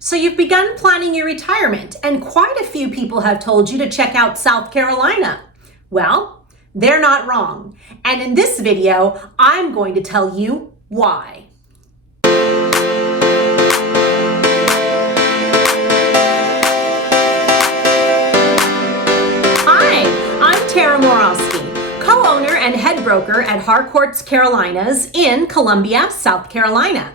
So you've begun planning your retirement, and quite a few people have told you to check out South Carolina. Well, they're not wrong. And in this video, I'm going to tell you why. Hi, I'm Tara Morosky, co-owner and head broker at Harcourts Carolinas in Columbia, South Carolina.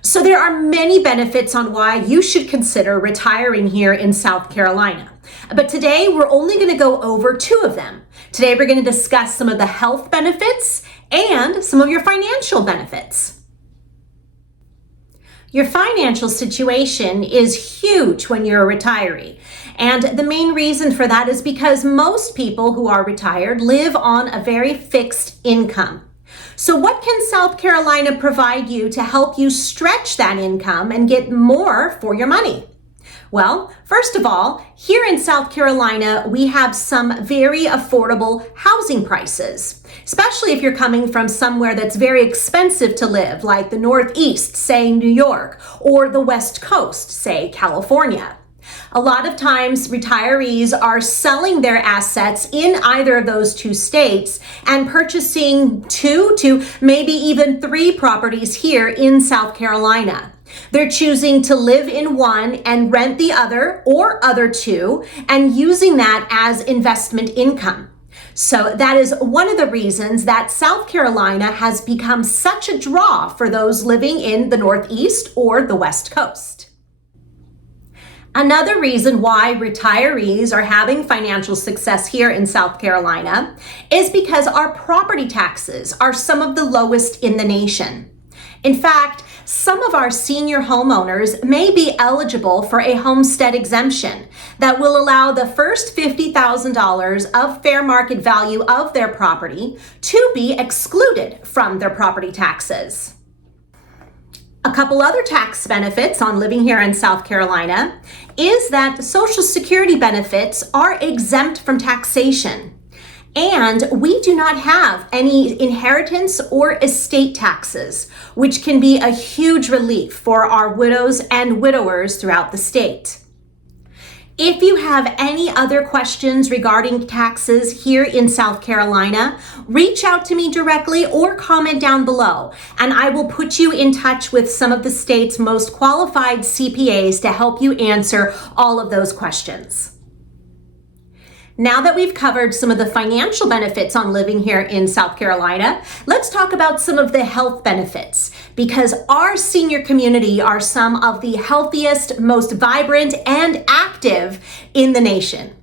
So there are many benefits on why you should consider retiring here in South Carolina. But today we're only going to go over two of them. Today we're going to discuss some of the health benefits and some of your financial benefits. Your financial situation is huge when you're a retiree. And the main reason for that is because most people who are retired live on a very fixed income. So what can South Carolina provide you to help you stretch that income and get more for your money? Well, first of all, here in South Carolina, we have some very affordable housing prices, especially if you're coming from somewhere that's very expensive to live, like the Northeast, say New York, or the West Coast, say California. A lot of times retirees are selling their assets in either of those two states and purchasing 2 to maybe even 3 properties here in South Carolina. They're choosing to live in one and rent the other or other 2 and using that as investment income. So that is one of the reasons that South Carolina has become such a draw for those living in the Northeast or the West Coast. Another reason why retirees are having financial success here in South Carolina is because our property taxes are some of the lowest in the nation. In fact, some of our senior homeowners may be eligible for a homestead exemption that will allow the first $50,000 of fair market value of their property to be excluded from their property taxes. A couple other tax benefits on living here in South Carolina is that the Social Security benefits are exempt from taxation. And we do not have any inheritance or estate taxes, which can be a huge relief for our widows and widowers throughout the state. If you have any other questions regarding taxes here in South Carolina, reach out to me directly or comment down below, and I will put you in touch with some of the state's most qualified CPAs to help you answer all of those questions. Now that we've covered some of the financial benefits on living here in South Carolina, let's talk about some of the health benefits, because our senior community are some of the healthiest, most vibrant, and active in the nation.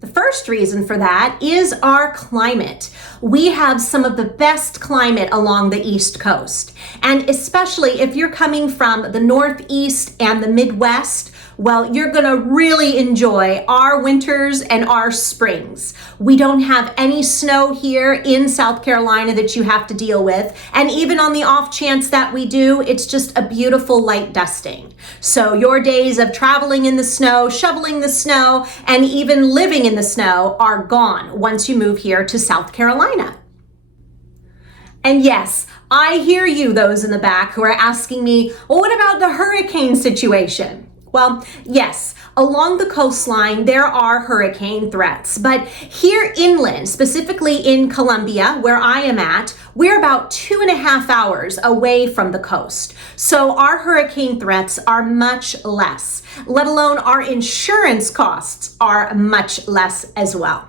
The first reason for that is our climate. We have some of the best climate along the East Coast, and especially if you're coming from the Northeast and the Midwest, well, you're going to really enjoy our winters and our springs. We don't have any snow here in South Carolina that you have to deal with. And even on the off chance that we do, it's just a beautiful light dusting. So your days of traveling in the snow, shoveling the snow, and even living in the snow are gone once you move here to South Carolina. And yes, I hear you, those in the back who are asking me, well, what about the hurricane situation? Well, yes, along the coastline, there are hurricane threats, but here inland, specifically in Columbia, where I am at, we're about 2.5 hours away from the coast. So our hurricane threats are much less, let alone our insurance costs are much less as well.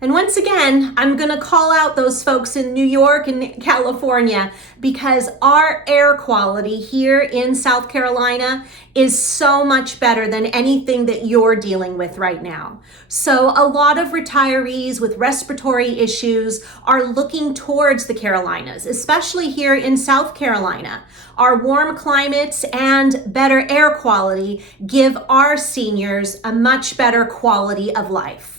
And once again, I'm going to call out those folks in New York and California because our air quality here in South Carolina is so much better than anything that you're dealing with right now. So a lot of retirees with respiratory issues are looking towards the Carolinas, especially here in South Carolina. Our warm climates and better air quality give our seniors a much better quality of life.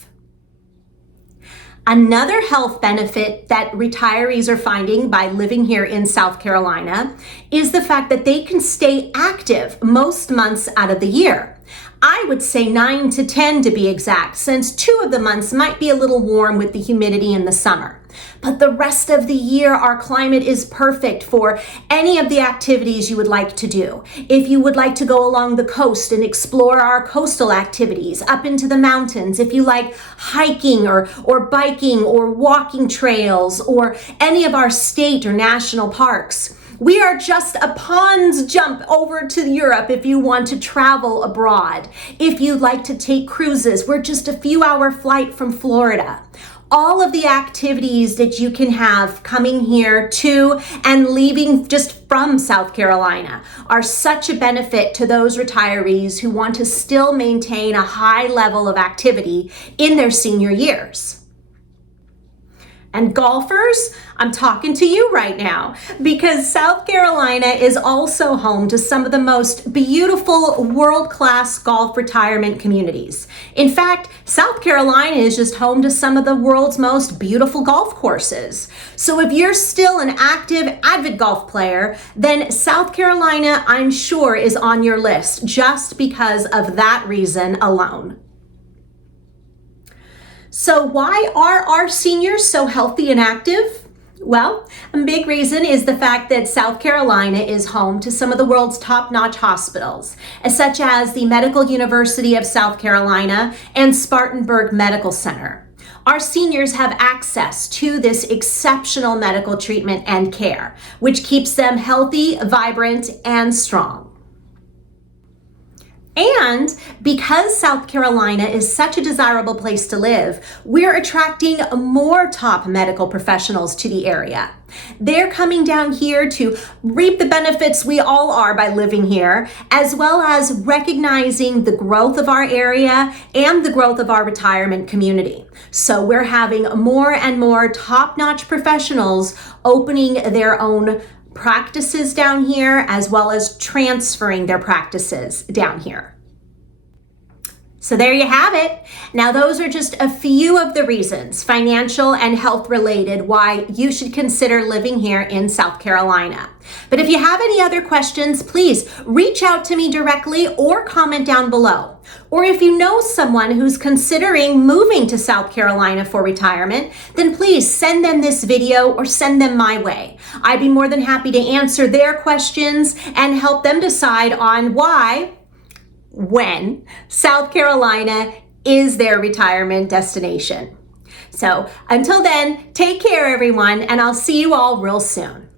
Another health benefit that retirees are finding by living here in South Carolina is the fact that they can stay active most months out of the year. I would say 9 to 10 to be exact, since 2 of the months might be a little warm with the humidity in the summer. But the rest of the year, our climate is perfect for any of the activities you would like to do. If you would like to go along the coast and explore our coastal activities, up into the mountains, if you like hiking or biking or walking trails or any of our state or national parks, we are just a pond's jump over to Europe if you want to travel abroad. If you'd like to take cruises, we're just a few hour flight from Florida. All of the activities that you can have coming here to and leaving just from South Carolina are such a benefit to those retirees who want to still maintain a high level of activity in their senior years. And golfers, I'm talking to you right now because South Carolina is also home to some of the most beautiful world-class golf retirement communities. In fact, South Carolina is just home to some of the world's most beautiful golf courses. So if you're still an active, avid golf player, then South Carolina, I'm sure, is on your list just because of that reason alone. So why are our seniors so healthy and active? Well, a big reason is the fact that South Carolina is home to some of the world's top-notch hospitals, such as the Medical University of South Carolina and Spartanburg Medical Center. Our seniors have access to this exceptional medical treatment and care, which keeps them healthy, vibrant, and strong. And because South Carolina is such a desirable place to live, we're attracting more top medical professionals to the area. They're coming down here to reap the benefits we all are by living here, as well as recognizing the growth of our area and the growth of our retirement community. So we're having more and more top-notch professionals opening their own practices down here, as well as transferring their practices down here. So there you have it. Now, those are just a few of the reasons, financial and health related, why you should consider living here in South Carolina. But if you have any other questions, please reach out to me directly or comment down below. Or if you know someone who's considering moving to South Carolina for retirement, then please send them this video or send them my way. I'd be more than happy to answer their questions and help them decide on when South Carolina is their retirement destination. So until then, take care everyone, and I'll see you all real soon.